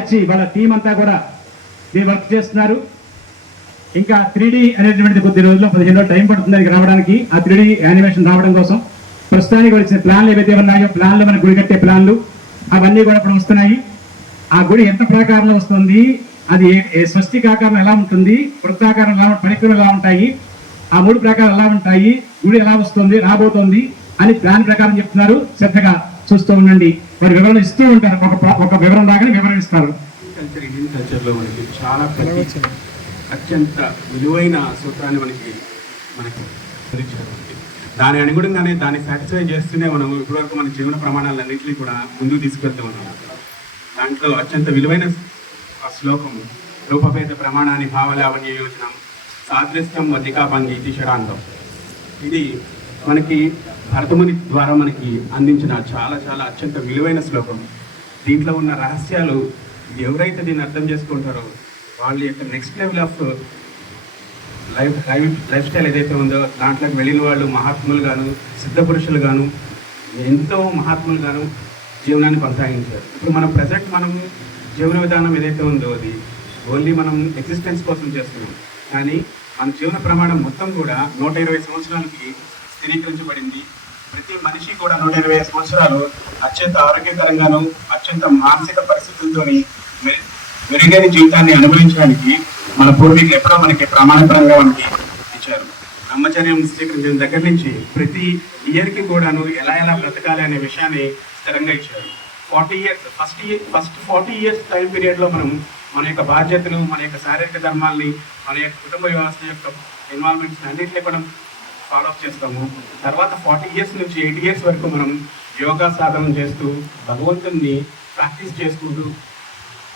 Batch వాళ్ళ team అంతా కూడా దీని వర్క్ చేస్తున్నారు. ఇంకా త్రీ అనేటువంటిది కొద్ది రోజుల్లో పదిహేను రోజులు టైం పడుతుంది దానికి రావడానికి. ఆ త్రీ యానిమేషన్ రావడం కోసం ప్రస్తుతానికి వచ్చిన ప్లాన్లు ఏవైతే ఉన్నాయో ప్లాన్లు మనకు గుడి కట్టే ప్లాన్లు అవన్నీ కూడా ఇప్పుడు వస్తున్నాయి. ఆ గుడి ఎంత ప్రాకారంలో వస్తుంది అది ఏ- స్వస్తికాకారం ఎలా ఉంటుంది వృత్తాకారం ఎలా పనిక్రమం ఎలా ఉంటాయి ఆ మూడు ప్రకారం ఎలా ఉంటాయి గుడి ఎలా వస్తుంది రాబోతోంది అని ప్లాన్ ప్రకారం చెప్తున్నారు శ్రద్ధగా. చూస్తూ ఉండండి. మరి వివరణ ఇస్తూ ఉంటారు. ఒక ఒక వివరణ రాగానే వివరణ ఇస్తారు. కల్చర్ ఇండియన్ కల్చర్లో మనకి చాలా ప్రతి అత్యంత విలువైన సూత్రాన్ని మనకి మనకి అందించారు దాని అనుగుణంగానే దాన్ని సాటిస్ఫై చేస్తూనే మనం ఇప్పటివరకు మన జీవన ప్రమాణాలన్నింటినీ కూడా ముందుకు తీసుకెళ్తూ ఉన్నాం. దాంట్లో అత్యంత విలువైన ఆ శ్లోకం రూపభేద ప్రమాణాన్ని భావలావణ్య యోజనం సాదృశ్యం వధికాభంగి ఇది ఇది మనకి భరతముని ద్వారా మనకి అందించిన చాలా చాలా అత్యంత విలువైన శ్లోకం. దీంట్లో ఉన్న రహస్యాలు ఎవరైతే దీన్ని అర్థం చేసుకుంటారో వాళ్ళ యొక్క next level of life life life style ఏదైతే ఉందో దాంట్లోకి వెళ్ళిన వాళ్ళు మహాత్ములు గాను సిద్ధ పురుషులు గాను ఎంతో మహాత్ములు గాను జీవనాన్ని కొనసాగించారు. ఇప్పుడు మన ప్రజెంట్ మనం జీవన విధానం ఏదైతే ఉందో అది ఓన్లీ మనం ఎగ్జిస్టెన్స్ కోసం చేస్తున్నాం. కానీ మన జీవన ప్రమాణం మొత్తం కూడా నూట ఇరవై సంవత్సరాలకి స్థిరీకరించబడింది. ప్రతి మనిషి కూడా నూట ఇరవై సంవత్సరాలు అత్యంత ఆరోగ్యకరంగాను అత్యంత మానసిక పరిస్థితులతోని మె- మెరుగైన జీవితాన్ని అనుభవించడానికి మన పూర్వీకులు ఎప్పుడో మనకి ప్రమాణపరంగా మనకి ఇచ్చారు. బ్రహ్మచర్యం స్వీకరించిన దగ్గర నుంచి ప్రతి ఇయర్కి కూడాను ఎలా ఎలా బ్రతకాలి అనే విషయాన్ని స్థిరంగా ఇచ్చారు. Forty years first year first forty years time పీరియడ్లో మనం మన యొక్క బాధ్యతలు మన యొక్క శారీరక ధర్మాల్ని మన యొక్క కుటుంబ వ్యవస్థ యొక్క ఎన్వాల్వ్మెంట్స్ అన్నింటినీ కూడా ఫాలోఅప్ చేస్తాము. తర్వాత ఫార్టీ ఇయర్స్ నుంచి ఎయిటీ ఇయర్స్ వరకు మనం యోగా సాధన చేస్తూ భగవంతుని ప్రాక్టీస్ చేసుకుంటూ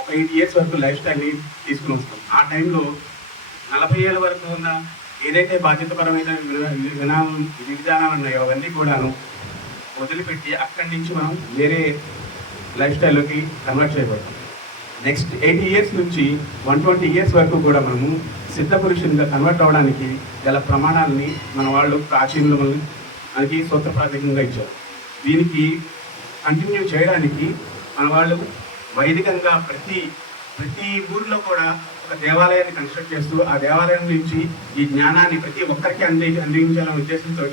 ఒక ఎయిట్ ఇయర్స్ వరకు లైఫ్ స్టైల్ని తీసుకుని వస్తాం. ఆ టైంలో నలభై ఏళ్ళ వరకు ఉన్న ఏదైతే బాధ్యతపరమైన విధానం విధి విధానాలు ఉన్నాయో అవన్నీ కూడాను వదిలిపెట్టి అక్కడి నుంచి మనం వేరే లైఫ్ స్టైల్లోకి కన్వర్ట్ చేయబడతాం. నెక్స్ట్ ఎయిటీ ఇయర్స్ నుంచి వన్ ట్వంటీ ఇయర్స్ వరకు కూడా మనము సిద్ధ పురుషునిగా కన్వర్ట్ అవ్వడానికి గల ప్రమాణాలని మన వాళ్ళు ప్రాచీనులు మనకి స్వత సూత్రప్రాతికంగా ఇచ్చారు. దీనికి కంటిన్యూ చేయడానికి మన వాళ్ళు వైదికంగా ప్రతి ప్రతి ఊరిలో కూడా ఒక దేవాలయాన్ని కన్స్ట్రక్ట్ చేస్తూ ఆ దేవాలయం నుంచి ఈ జ్ఞానాన్ని ప్రతి ఒక్కరికి అంది అందించాలనే ఉద్దేశంతో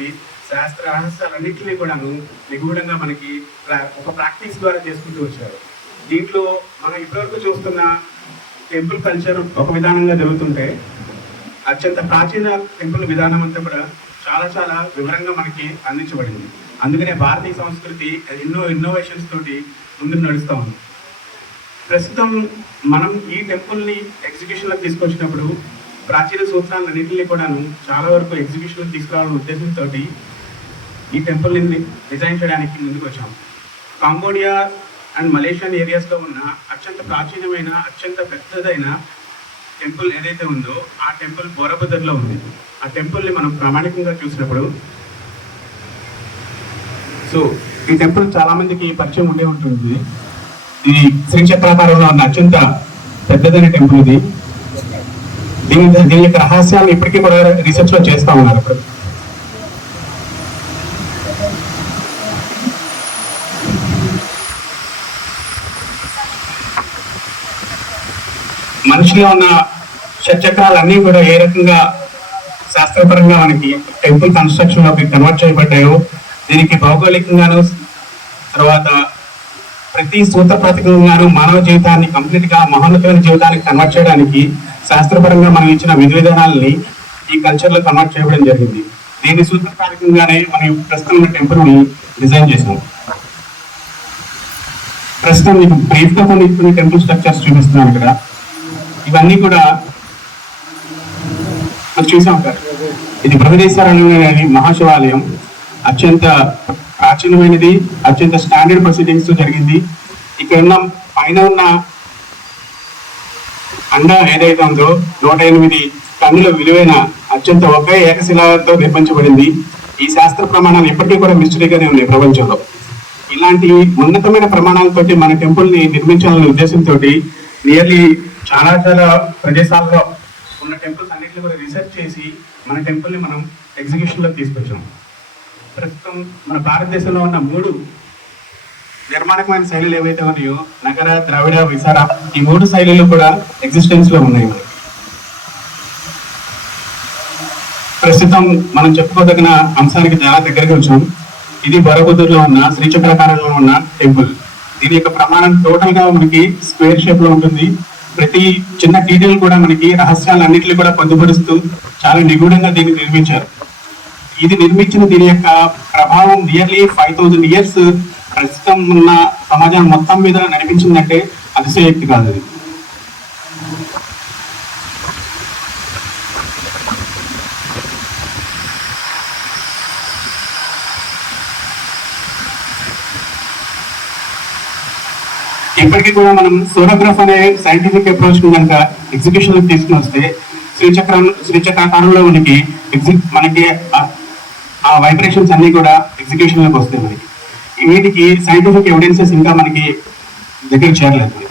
శాస్త్ర రహస్యాలన్నింటినీ కూడాను నిగూఢంగా మనకి ప్రా- ఒక ప్రాక్టీస్ ద్వారా చేసుకుంటూ వచ్చారు. దీంట్లో మనం ఇప్పటివరకు చూస్తున్న టెంపుల్ కల్చర్ ఒక విధానంగా జరుగుతుంటే అత్యంత ప్రాచీన టెంపుల్ విధానం అంతా కూడా చాలా చాలా వివరంగా మనకి అందించబడింది. అందుకనే భారతీయ సంస్కృతి ఎన్నో ఇన్నోవేషన్స్ తోటి ముందుకు నడుస్తూ ఉంది. ప్రస్తుతం మనం ఈ టెంపుల్ని ఎగ్జిక్యూషన్లోకి తీసుకొచ్చినప్పుడు ప్రాచీన సూత్రాలన్నింటినీ కూడాను చాలా వరకు ఎగ్జిక్యూషన్లోకి తీసుకురావాలనే ఉద్దేశంతో ఈ టెంపుల్ని డిజైన్ చేయడానికి ముందుకు వచ్చాము కాంబోడియా అండ్ మలేషియన్ ఏరియాస్లో ఉన్న అత్యంత ప్రాచీనమైన అత్యంత పెద్దదైన టెంపుల్ ఏదైతే ఉందో ఆ టెంపుల్ బోరబదర్లో ఉంది. ఆ టెంపుల్ని మనం ప్రామాణికంగా చూసినప్పుడు సో ఈ టెంపుల్ చాలా మందికి పరిచయం ఉండే ఉంటుంది. ఇది శ్రీచక్రాకారంలో ఉన్న అత్యంత పెద్దదైన టెంపుల్ ఇది. దీని దీని యొక్క రహస్యాన్ని ఇప్పటికీ కూడా రీసెర్చ్లో లో చేస్తా ఉన్నారు ఇప్పుడు. మనిషిలో ఉన్న షట్చక్రాలన్నీ కూడా ఏ రకంగా శాస్త్రపరంగా మనకి టెంపుల్ కన్స్ట్రక్షన్లోకి కన్వర్ట్ చేయబడ్డాయో దీనికి భౌగోళికంగాను తర్వాత ప్రతి సూత్ర ప్రతికంగాను మానవ జీవితాన్ని కంప్లీట్గా మహోన్నతమైన జీవితానికి కన్వర్ట్ చేయడానికి శాస్త్రపరంగా మనం ఇచ్చిన విధి విధానాలని ఈ కల్చర్లో కన్వర్ట్ చేయడం జరిగింది. దీని సూత్రప్రాతికంగానే మనం ప్రస్తుతం టెంపుల్ని డిజైన్ చేసాం ప్రస్తుతం మీకు బ్రీఫ్గా కొన్ని కొన్ని టెంపుల్ స్ట్రక్చర్స్ చూపిస్తున్నాను ఇక్కడ. ఇవన్నీ కూడా మనం చూసాం సార్. ఇది బృహదేశ్వరంలోని మహాశివాలయం. అత్యంత ప్రాచీనమైనది అత్యంత స్టాండర్డ్ ప్రొసీడింగ్స్తో జరిగింది. ఇక్కడ ఉన్న పైన ఉన్న అండ ఏదైతే ఉందో నూట ఎనిమిది టన్నుల విలువైన అత్యంత ఒకే ఏకశిలతో నిర్మించబడింది. ఈ శాస్త్ర ప్రమాణాలు ఇప్పటికీ కూడా మిస్టరీగానే ఉన్నాయి ప్రపంచంలో. ఇలాంటి ఉన్నతమైన ప్రమాణాలతోటి మన టెంపుల్ని నిర్మించాలనే ఉద్దేశంతో నియర్లీ చాలా చాలా ప్రదేశాల్లో ఉన్న టెంపుల్స్ అన్నింటిని కూడా రీసెర్చ్ చేసి మన టెంపుల్ని మనం ఎగ్జిక్యూషన్లో తీసుకొచ్చాం. ప్రస్తుతం మన భారతదేశంలో ఉన్న మూడు నిర్మాణకమైన శైలులు ఏవైతే ఉన్నాయో నగర ద్రావిడ విసార ఈ మూడు శైలులు కూడా ఎగ్జిస్టెన్స్లో ఉన్నాయి. ప్రస్తుతం మనం చెప్పుకోదగిన అంశానికి చాలా దగ్గరగా వచ్చాం. ఇది బొరబుద్దూరులో ఉన్న శ్రీచక్రకారంలో ఉన్న టెంపుల్ దీని యొక్క ప్రమాణం టోటల్గా మనకి స్క్వేర్ షేప్లో ఉంటుంది. ప్రతి చిన్న డీటెయిల్ కూడా మనకి రహస్యాలన్నింటినీ కూడా పొందుపరుస్తూ చాలా నిగూఢంగా దీన్ని నిర్మించారు. ఇది నిర్మించిన దీని యొక్క ప్రభావం నియర్లీ ఫైవ్ థౌజండ్ ఇయర్స్ ప్రస్తుతం ఉన్న సమాజం మొత్తం మీద నడిపించిందంటే అతిశయోక్తి కాదు అది ఇప్పటికీ కూడా మనం సోరోగ్రాఫ్ అనే సైంటిఫిక్ అప్రోచ్ కనుక ఎగ్జిక్యూషన్ తీసుకుని వస్తే శ్రీచక్రం శ్రీచక్రాకారంలో మనకి ఎగ్జి- మనకి ఆ- వైబ్రేషన్స్ అన్ని కూడా ఎగ్జిక్యూషన్లోకి వస్తాయి మనకి. వీటికి సైంటిఫిక్ ఎవిడెన్సెస్ ఇంకా మనకి దగ్గర చేరలేదు మనకి.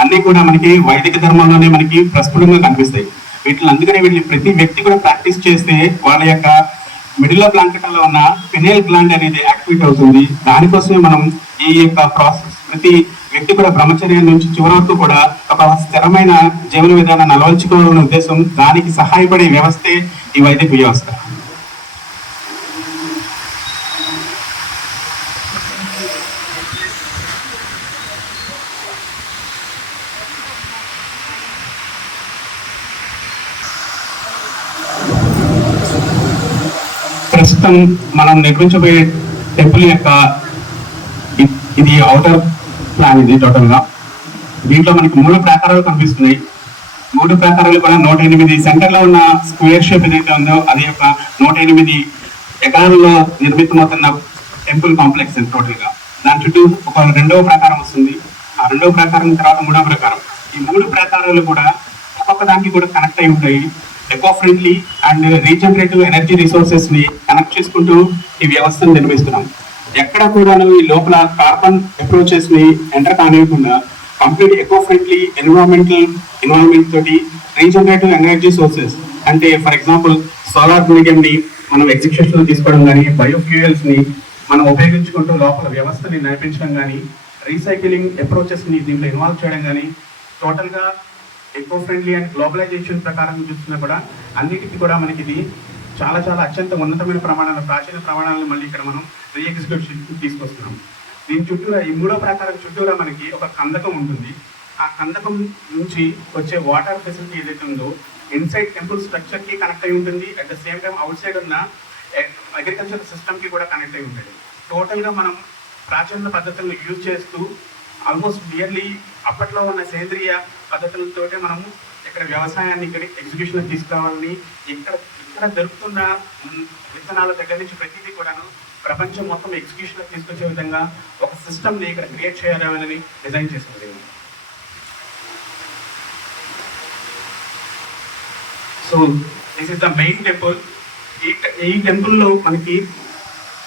అన్ని కూడా మనకి వైదిక ధర్మంలోనే మనకి ప్రస్ఫుటంగా కనిపిస్తాయి. వీటిని అందుకనే వీటిని ప్రతి వ్యక్తి కూడా ప్రాక్టీస్ చేస్తే వాళ్ళ యొక్క మిడిల్ ఆఫ్లో ఉన్న పినేల్ గ్లాండ్ అనేది యాక్టివేట్ అవుతుంది. దానికోసమే మనం ఈ యొక్క ప్రాసెస్ ప్రతి వ్యక్తి కూడా బ్రహ్మచర్యం నుంచి చివరి వరకు కూడా ఒక స్థిరమైన జీవన విధానాన్ని అలవర్చుకోవాలనే ఉద్దేశం దానికి సహాయపడే వ్యవస్థే ఈ వైదిక వ్యవస్థ. ప్రస్తుతం మనం నిర్మించబోయే టెంపుల్ యొక్క ఇది అవుటర్ ప్లాన్ ఇది టోటల్గా. దీంట్లో మనకి మూడు ప్రాకారాలు కనిపిస్తున్నాయి. మూడు ప్రాకారాలు కూడా నూట ఎనిమిది సెంటర్లో ఉన్న స్క్వేర్ షేప్ ఏదైతే ఉందో అది యొక్క నూట ఎనిమిది ఎకరాల్లో నిర్మితమవుతున్న టెంపుల్ కాంప్లెక్స్ టోటల్గా. దాని చుట్టూ ఒక రెండవ ప్రకారం వస్తుంది. ఆ రెండవ ప్రకారం తర్వాత మూడవ ప్రకారం. ఈ మూడు ప్రకారాలు కూడా ఒక్కొక్క దానికి కూడా కనెక్ట్ అయి ఉంటాయి. Eco friendly and regenerative energy రిసోర్సెస్ని connect చేసుకుంటూ ఈ వ్యవస్థను నిర్మిస్తున్నాం. ఎక్కడ కూడా ఈ లోపల కార్బన్ అప్రోచెస్ని enter కానివ్వకుండా complete eco friendly environmental environment తోటి రీజనరేటివ్ ఎనర్జీ సోర్సెస్ అంటే ఫర్ ఎగ్జాంపుల్ సోలార్ మీడియం ని మనం ఎగ్జిక్యూషన్ తీసుకోవడం కానీ బయోఫ్యూయల్స్ని మనం ఉపయోగించుకుంటూ లోపల వ్యవస్థని నడిపించడం కానీ రీసైకిలింగ్ అప్రోచెస్ని దీంట్లో ఇన్వాల్వ్ చేయడం కానీ టోటల్గా ఎకో ఫ్రెండ్లీ అండ్ గ్లోబలైజేషన్ ప్రకారం చూస్తున్నా కూడా అన్నిటికీ కూడా మనకి ఇది చాలా చాలా అత్యంత ఉన్నతమైన ప్రమాణాలు ప్రాచీన ప్రమాణాలను మళ్ళీ ఇక్కడ మనం రీ ఎగ్జిక్యూషన్ తీసుకొస్తున్నాం. దీని చుట్టూరా ఈ మూడో ప్రకారం చుట్టూరా మనకి ఒక కందకం ఉంటుంది. ఆ కందకం నుంచి వచ్చే వాటర్ ఫెసిలిటీ ఏదైతే ఉందో ఇన్సైడ్ టెంపుల్ స్ట్రక్చర్కి కనెక్ట్ అయి ఉంటుంది. At the same time outside ఉన్న అగ్రికల్చర్ సిస్టమ్కి కూడా కనెక్ట్ అయి ఉంటుంది. టోటల్గా మనం ప్రాచీన పద్ధతులను యూజ్ చేస్తూ ఆల్మోస్ట్ నియర్లీ అప్పట్లో ఉన్న సేంద్రియ పద్ధతులతోటే మనం ఇక్కడ వ్యవసాయాన్ని ఇక్కడ ఎగ్జిక్యూషన్ తీసుకురావాలని ఇక్కడ ఇక్కడ దొరుకుతున్న విత్తనాల దగ్గర నుంచి ప్రతిదీ కూడాను ప్రపంచం మొత్తం ఎగ్జిక్యూషన్ తీసుకొచ్చే విధంగా ఒక సిస్టమ్ని ఇక్కడ క్రియేట్ చేయాలని డిజైన్ చేసుకుంది so this is the main temple ఈ ఈ టెంపుల్లో మనకి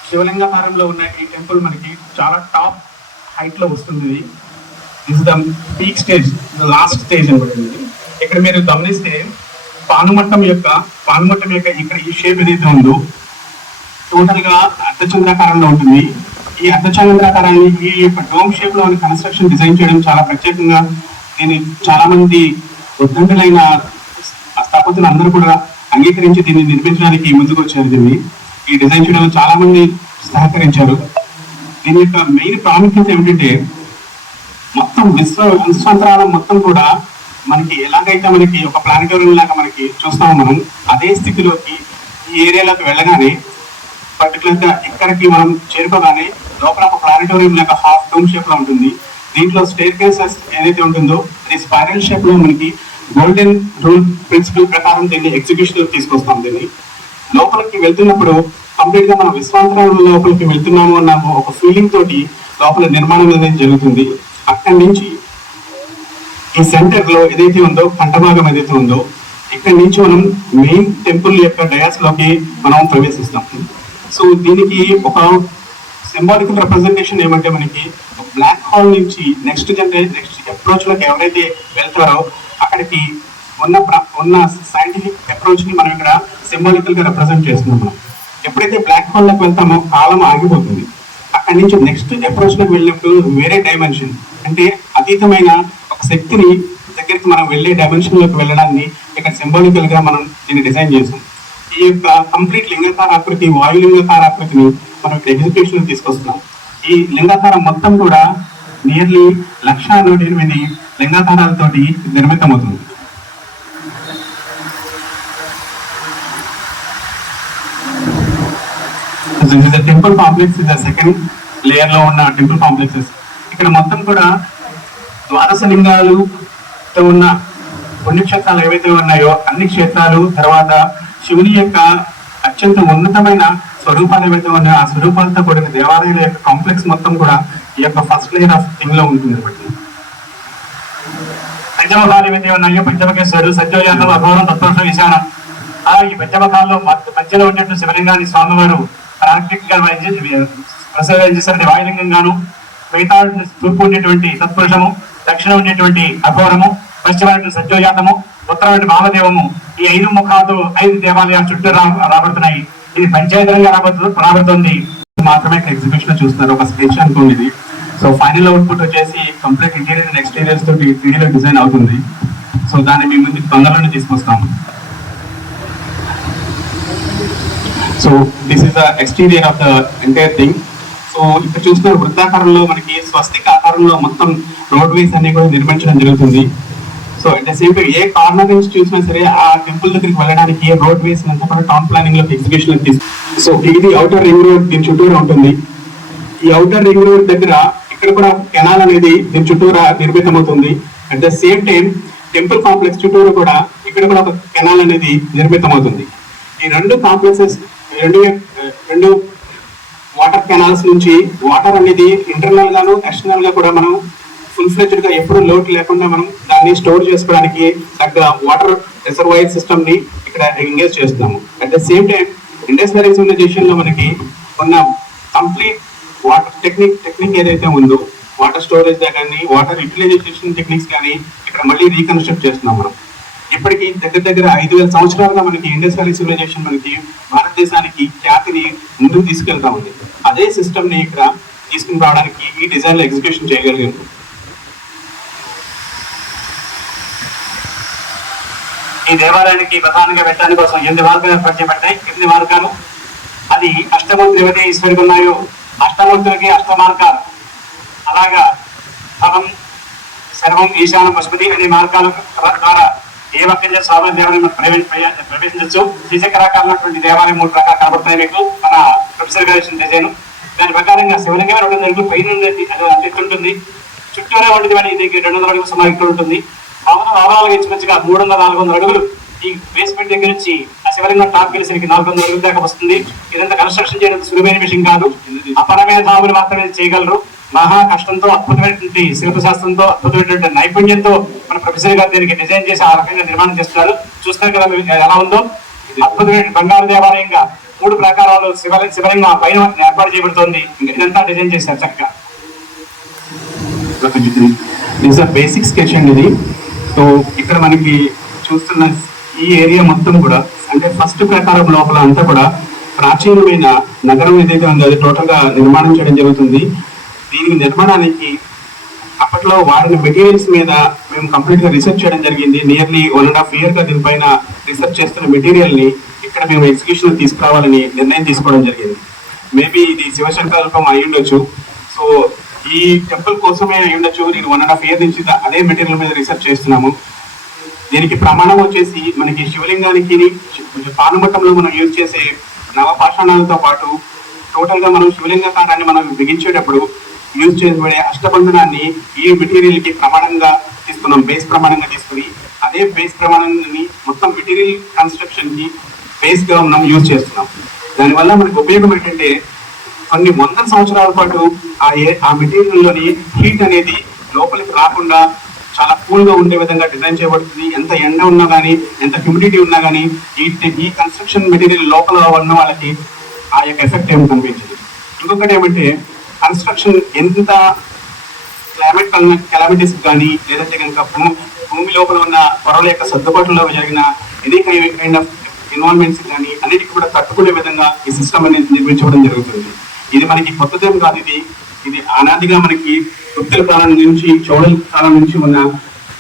శివలింగపారంలో ఉన్న ఈ టెంపుల్ మనకి చాలా టాప్ హైట్లో వస్తుంది. This the peak stage last stage అనమాట ఇక్కడ మీరు గమనిస్తే పానుమట్టం యొక్క పానుమట్టం యొక్క ఇక్కడ ఈ షేప్ ఏదైతే ఉందో టోటల్గా అర్ధచంద్రాకారంలో ఉంటుంది. ఈ అర్ధచంద్రాకారాన్ని ఈ యొక్క డోమ్ షేప్లో కన్స్ట్రక్షన్ డిజైన్ చేయడం చాలా ప్రత్యేకంగా దీన్ని చాలా మంది ఉద్దండులైన స్థాపతులు అందరూ కూడా అంగీకరించి దీన్ని నిర్మించడానికి ముందుకు వచ్చారు దీన్ని. ఈ డిజైన్ చేయడంలో చాలా మంది సహకరించారు. దీని యొక్క మెయిన్ ప్రాముఖ్యత ఏమిటంటే మొత్తం విశ్వ విశ్వాంతరాలం మొత్తం కూడా మనకి ఎలాగైతే మనకి ఒక ప్లానిటోరియం లాగా మనకి చూస్తామో మనం అదే స్థితిలోకి ఈ ఏరియాలోకి వెళ్ళగానే పర్టికులర్గా ఇక్కడికి మనం చేరుకోగానే లోపల ఒక ప్లానిటోరియం లేక హాఫ్ డోమ్ షేప్లో ఉంటుంది. దీంట్లో స్టేర్ కేసెస్ ఏదైతే ఉంటుందో అది స్పైరల్ షేప్లో మనకి గోల్డెన్ రూల్ ప్రిన్సిపల్ ప్రకారం దీన్ని ఎగ్జిక్యూషన్లో తీసుకొస్తాం దీన్ని. లోపలికి వెళ్తున్నప్పుడు కంప్లీట్గా మనం విశ్వాంతరం లోపలికి వెళ్తున్నాము అన్న ఒక ఫీలింగ్ తోటి లోపల నిర్మాణం అనేది జరుగుతుంది. అక్కడి నుంచి ఈ సెంటర్లో ఏదైతే ఉందో కంఠభాగం ఏదైతే ఉందో ఇక్కడి నుంచి మనం మెయిన్ టెంపుల్ యొక్క డయాస్లోకి మనం ప్రవేశిస్తాం. దీనికి ఒక సింబాలికల్ రిప్రజెంటేషన్ ఏమంటే మనకి బ్లాక్ హోల్ నుంచి నెక్స్ట్ జనరేషన్ నెక్స్ట్ అప్రోచ్లోకి ఎవరైతే వెళ్తారో అక్కడికి ఉన్న ప్ర- ఉన్న సైంటిఫిక్ అప్రోచ్ని మనం ఇక్కడ సింబాలికల్గా రిప్రజెంట్ చేస్తున్నాం మనం. ఎప్పుడైతే బ్లాక్ హోల్లోకి వెళ్తామో కాలం ఆగిపోతుంది. అక్కడ అక్కడి నుంచి నెక్స్ట్ అప్రోచ్లోకి వెళ్ళినప్పుడు వేరే డైమెన్షన్ అంటే అతీతమైన ఒక శక్తిని దగ్గరికి మనం వెళ్ళే డైమెన్షన్లోకి వెళ్ళడాన్ని ఇక్కడ సింబాలికల్గా మనం దీన్ని డిజైన్ చేసాం ఈ యొక్క uh, కంప్లీట్ లింగాకార ఆకృతి వాయు లింగాకార ఆకృతిని మనం ఎగ్జిక్యూషన్ తీసుకొస్తున్నాం. ఈ లింగాకారం మొత్తం కూడా నియర్లీ లక్ష నూట ఎనిమిది లింగాకారాలతోటి నిర్మితమవుతుంది. టెంపుల్ కాంప్లెక్స్ ఇస్ సెకండ్ లేయర్లో ఉన్న టెంపుల్ కాంప్లెక్సెస్ ఇక్కడ మొత్తం కూడా ద్వాదశ లింగాలు ఉన్న పుణ్యక్షేత్రాలు ఏవైతే ఉన్నాయో అన్ని క్షేత్రాలు తర్వాత శివుని యొక్క అత్యంత ఉన్నతమైన స్వరూపాలు ఏవైతే ఉన్నాయో ఆ స్వరూపాలతో కూడిన దేవాలయాల యొక్క కాంప్లెక్స్ మొత్తం కూడా ఈ యొక్క ఫస్ట్ లేయర్ ఆఫ్ థింగ్లో ఉంటుంది కాబట్టి. పంచమకాలు ఏవైతే ఉన్నాయో పంచమకేశ్వరు సత్యోజాతం అఘోరం తత్వం ఈశానం. ఆ ఈ పంచమకాల్లో మధ్య- మధ్యలో ఉండేటువంటి శివలింగాన్ని స్వామివారు ప్రాక్టిక్గా ప్రసవం చేశారంటే వాయులింగంగాను మిగతా తూర్పు ఉండేటువంటి తత్పురుషము దక్షిణం ఉండేటువంటి అఘోరము పశ్చిమ సత్యోజాతము ఉత్తరమైన భావదేవము ఈ ఐదు ముఖాలతో ఐదు దేవాలయాల చుట్టూ రాబడుతున్నాయి. ఇది పంచాయతీరంగా రాబడుతు రాబడుతుంది. మాత్రమే ఎగ్జిబిషన్ చూస్తున్నారు. ఒక స్కెచ్ అనుకోండి ఇది. సో ఫైనల్ అవుట్పుట్ వచ్చేసి కంప్లీట్ ఇంటీరియర్ అండ్ ఎక్స్టీరియర్స్ తోటి త్రీడీలో డిజైన్ అవుతుంది. సో దాన్ని మీ ముందు తొందరలోనే తీసుకొస్తాము. So this is the exterior of the entire thing so ఇక్కడ చూస్తున్న వృత్తాకారంలో మనకి స్వస్తిక ఆకారంలో మొత్తం రోడ్వేస్ అన్ని కూడా నిర్మించడం జరుగుతుంది. So at the same time A corner నుంచి చూసినా సరే ఆ టెంపుల్ దగ్గరికి వెళ్ళడానికి రోడ్ వేస్ అంతా కూడా టౌన్ ప్లానింగ్లో ఎగ్జిక్యూషన్లో తీసుకు సో ఇది అవుటర్ రింగ్ రోడ్ దీని చుట్టూరా ఉంటుంది. ఈ అవుటర్ రింగ్ రోడ్ దగ్గర ఇక్కడ కూడా కెనాల్ అనేది దీని చుట్టూరా నిర్మితమవుతుంది at the same time temple complex చుట్టూరు కూడా ఇక్కడ కూడా ఒక కెనాల్ అనేది నిర్మితమవుతుంది ఈ రెండు కాంప్లెక్సెస్ రెండు రెండు వాటర్ కెనాల్స్ నుంచి వాటర్ అనేది ఇంటర్నల్ గాను ఎక్స్టర్నల్గా కూడా మనం ఫుల్ ఫ్లెజ్డ్గా ఎప్పుడు లోటు లేకుండా మనం దాన్ని స్టోర్ చేసుకోవడానికి తగ్గ వాటర్ రిజర్వాయర్ సిస్టమ్ని ఇక్కడ ఎంగేజ్ చేస్తున్నాము. అట్ ద సేమ్ టైం ఇండస్ట్రియలైజేషన్లో మనకి ఉన్న కంప్లీట్ వాటర్ టెక్నిక్ టెక్నిక్ ఏదైతే ఉందో వాటర్ స్టోరేజ్ కానీ వాటర్ యూటిలైజేషన్ టెక్నిక్స్ కానీ ఇక్కడ మళ్ళీ రీకన్స్ట్రక్ట్ చేస్తున్నాం మనం. ఇప్పటికి దగ్గర దగ్గర ఐదు వేల సంవత్సరాలుగా మనకి ఇండస్ట్రియల్ సివిలైజేషన్ మనకి భారతదేశానికి ఖ్యాతిని ముందుకు తీసుకెళ్తా ఉంది. అదే సిస్టమ్ని ఇక్కడ తీసుకుని రావడానికి ఈ డిజైన్ ఎగ్జిక్యూషన్ చేయగలిగాం. ఈ దేవాలయానికి ప్రధానంగా పెట్టడానికి కోసం ఎనిమిది మార్గాలు ఏర్పాటు చేయబడ్డాయి. ఎనిమిది మార్గాలు. అది అష్టమూర్తులు ఏవైతే ఈశ్వరికి ఉన్నాయో. అష్టమూర్తులకి అష్టమార్గాలు. అలాగా సర్వం సర్వం ఈశాన పశుపతి అనే మార్గాల ద్వారా ఏ ఒక్క స్వామి దేవాలయం ప్రవేశ ప్రవేశించవచ్చు శ్రీచక్రాకారమైనటువంటి దేవాలయం మూడు రకాలు కనబడుతున్నాయి మీకు. మన ప్రొఫెసర్ గారు ఇచ్చిన డిజైన్. దాని ప్రకారంగా శివలింగం రెండు వందల అడుగులు పైన అది అంత ఉంటుంది చుట్టూరే ఉంటుంది మరి ఇది రెండు వందల అడుగులు సుమారు ఉంటుంది మామూలు ఓవరాల్ ఇచ్చినట్టుగా మూడు వందల నాలుగు వందల అడుగులు ఈ బేస్మెంట్ దగ్గర నుంచి ఆ శివలింగం టాప్ గెలిసరికి నాలుగు వందల అడుగుల దాకా వస్తుంది. ఇదంతా కన్స్ట్రక్షన్ చేయడం సులువైన విషయం కాదు. అపరమైన ధాములు మాత్రమే చేయగలరు. మహా కష్టంతో అద్భుతమైనటువంటి శిల్పశాస్త్రంతో అద్భుతమైనటువంటి నైపుణ్యంతో మన ప్రొఫెసర్ గారు దీనికి డిజైన్ చేసి ఆ రకంగా నిర్మాణం చేస్తున్నారు. చూస్తున్నారు కదా ఎలా ఉందో? అద్భుతమైన బంగారు దేవాలయంగా మూడు ప్రకారాలు శివ శివలింగం పైన ఏర్పాటు చేయబడుతోంది. ఇదంతా డిజైన్ చేశారు చక్కగా. బేసిక్ స్కెచ్ అండి ఇది. సో ఇక్కడ మనకి చూస్తున్న ఈ ఏరియా మొత్తం కూడా అంటే ఫస్ట్ ప్రకారం లోపల అంతా కూడా ప్రాచీనమైన నగరం ఏదైతే ఉందో అది టోటల్గా నిర్మాణం చేయడం జరుగుతుంది. దీని నిర్మాణానికి అప్పట్లో వాడిన మెటీరియల్స్ మీద మేము కంప్లీట్గా రీసెర్చ్ చేయడం జరిగింది. నియర్లీ వన్ అండ్ హాఫ్ ఇయర్గా దీనిపైన రీసెర్చ్ చేస్తున్న మెటీరియల్ని ఇక్కడ మేము ఎగ్జిక్యూషన్ తీసుకురావాలని నిర్ణయం తీసుకోవడం జరిగింది. మేబీ ఇది శివశంకల్పం అయి ఉండొచ్చు. సో ఈ టెంపుల్ కోసమే ఉండొచ్చు. నేను వన్ అండ్ హాఫ్ ఇయర్ నుంచి అదే మెటీరియల్ మీద రీసెర్చ్ చేస్తున్నాము. దీనికి ప్రమాణం వచ్చేసి మనకి శివలింగానికి పానుమట్టంలో మనం యూజ్ చేసే నవపాషాణాలతో పాటు టోటల్గా మనం శివలింగకారాన్ని మనం బిగించేటప్పుడు యూజ్ చేయబడే అష్టబంధనాన్ని ఈ మెటీరియల్కి ప్రమాణంగా తీసుకున్నాం. బేస్ ప్రమాణంగా తీసుకుని అదే బేస్ ప్రమాణాన్ని మొత్తం మెటీరియల్ కన్స్ట్రక్షన్కి బేస్గా మనం యూజ్ చేస్తున్నాం. దానివల్ల మనకు ఉపయోగం ఏంటంటే కొన్ని వందల సంవత్సరాల పాటు ఆ ఏ ఆ మెటీరియల్లోని హీట్ అనేది లోపలికి రాకుండా చాలా కూల్గా ఉండే విధంగా డిజైన్ చేయబడుతుంది. ఎంత ఎండ ఉన్నా కానీ ఎంత హ్యూమిడిటీ ఉన్నా కానీ ఈ ఈ కన్స్ట్రక్షన్ మెటీరియల్ లోపల ఉన్న వాళ్ళకి ఆ యొక్క ఎఫెక్ట్ ఏమి కనిపించింది. ఇంకొకటి ఏమంటే కన్స్ట్రక్షన్ ఎంత క్లైమేట్ కెలామిటీస్ కానీ లేదంటే కనుక భూమి భూమి లోపల ఉన్న పొరల యొక్క సర్దుబాటులో జరిగిన ఎనీ కైండ్ ఆఫ్ ఎన్వాల్మెంట్స్ కానీ అన్నిటికీ కూడా తట్టుకునే విధంగా ఈ సిస్టమ్ అనేది నిర్మించడం జరుగుతుంది. ఇది మనకి కొత్తదేం కాదు ఇది. ఇది అనాదిగా మనకి గుప్తుల కాలం నుంచి చోళల కాలం నుంచి ఉన్న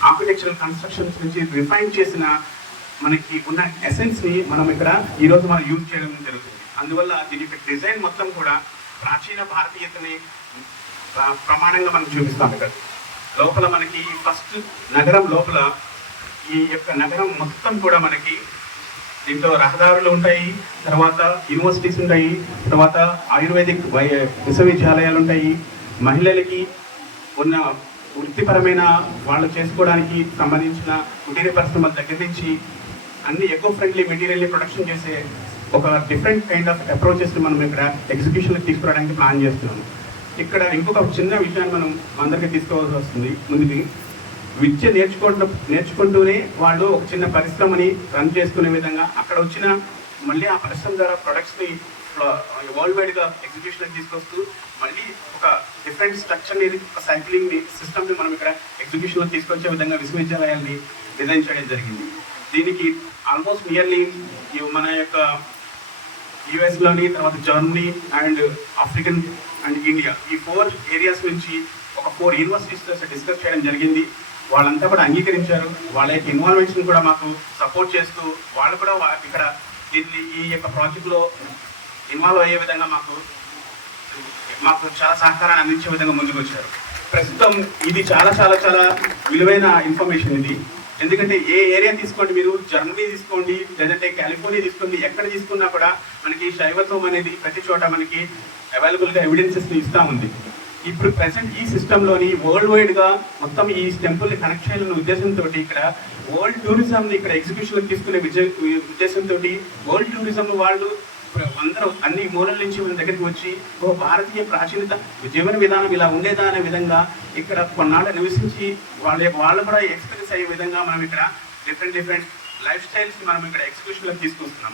ఆర్కిటెక్చరల్ కన్స్ట్రక్షన్స్ నుంచి రిఫైన్ చేసిన మనకి ఉన్న ఎసెన్స్ని మనం ఇక్కడ ఈ రోజు మనం యూజ్ చేయడం జరుగుతుంది. అందువల్ల దీని యొక్క డిజైన్ మొత్తం కూడా ప్రాచీన భారతీయతని ప్రమాణంగా మనం చూపిస్తాం ఇక్కడ. లోపల మనకి ఫస్ట్ నగరం లోపల ఈ యొక్క నగరం మొత్తం కూడా మనకి దీంట్లో రహదారులు ఉంటాయి తర్వాత యూనివర్సిటీస్ ఉంటాయి తర్వాత ఆయుర్వేదిక్ వై- విశ్వవిద్యాలయాలు ఉంటాయి. మహిళలకి ఉన్న వృత్తిపరమైన వాళ్ళు చేసుకోవడానికి సంబంధించిన కుటీర పరిశ్రమల దగ్గర నుంచి అన్ని ఎకో ఫ్రెండ్లీ మెటీరియల్ని ప్రొడక్షన్ చేసే ఒక డిఫరెంట్ కైండ్ ఆఫ్ అప్రోచెస్ని మనం ఇక్కడ ఎగ్జిక్యూషన్కి తీసుకురావడానికి ప్లాన్ చేస్తున్నాము. ఇక్కడ ఇంకొక చిన్న విషయాన్ని మనం అందరికీ తీసుకోవాల్సి వస్తుంది. ముందుకి విద్య నేర్చుకుంటు నేర్చుకుంటూనే వాళ్ళు ఒక చిన్న పరిశ్రమని రన్ చేసుకునే విధంగా అక్కడ వచ్చిన మళ్ళీ ఆ పరిశ్రమ ద్వారా ప్రొడక్ట్స్ని వరల్డ్ వైడ్గా ఎగ్జిబిషన్కి తీసుకొస్తూ మళ్ళీ ఒక డిఫరెంట్ స్ట్రక్చర్ని ఒక సైక్లింగ్ సిస్టమ్ని మనం ఇక్కడ ఎగ్జిబిషన్లో తీసుకొచ్చే విధంగా విశ్వవిద్యాలయాల్ని డిజైన్ చేయడం జరిగింది. దీనికి ఆల్మోస్ట్ నియర్లీ మన యొక్క యుఎస్లోని తర్వాత Germany and African and India ఈ ఫోర్ ఏరియాస్ నుంచి ఒక ఫోర్ యూనివర్సిటీస్ డిస్కస్ చేయడం జరిగింది. వాళ్ళంతా కూడా అంగీకరించారు. వాళ్ళ యొక్క ఇన్వాల్వేషన్ కూడా మాకు సపోర్ట్ చేస్తూ వాళ్ళు కూడా ఇక్కడ దీన్ని ఈ యొక్క ప్రాజెక్ట్లో ఇన్వాల్వ్ అయ్యే విధంగా మాకు మాకు చాలా సహకారాన్ని అందించే విధంగా ముందుకు వచ్చారు ప్రస్తుతం ఇది చాలా చాలా చాలా విలువైన ఇన్ఫర్మేషన్ ఇది. ఎందుకంటే ఏ ఏరియా తీసుకోండి మీరు? జర్మనీ తీసుకోండి లేదంటే కాలిఫోర్నియా తీసుకోండి ఎక్కడ తీసుకున్నా కూడా మనకి శైవత్వం అనేది ప్రతి చోట మనకి అవైలబుల్గా ఎవిడెన్సెస్ ఇస్తూ ఉంది. ఇప్పుడు ప్రెసెంట్ ఈ సిస్టంలోని వరల్డ్ వైడ్గా మొత్తం ఈ టెంపుల్ని కనెక్ట్ చేయాలన్న ఉద్దేశంతో ఇక్కడ వరల్డ్ టూరిజంని ఇక్కడ ఎగ్జిక్యూషన్ తీసుకునే విజయ- ఉద్దేశంతో వరల్డ్ టూరిజం వాళ్ళు అందరూ అన్ని మూలల నుంచి మన దగ్గరికి వచ్చి ఓ భారతీయ ప్రాచీనత జీవన విధానం ఇలా ఉండేదా అనే విధంగా ఇక్కడ కొన్నాళ్ళు నివసించి వాళ్ళ వాళ్ళు కూడా ఎక్స్పీరియన్స్ అయ్యే విధంగా మనం ఇక్కడ డిఫరెంట్ డిఫరెంట్ లైఫ్ స్టైల్స్ మనం ఇక్కడ ఎగ్జిబిషన్లోకి లో తీసుకొస్తున్నాం.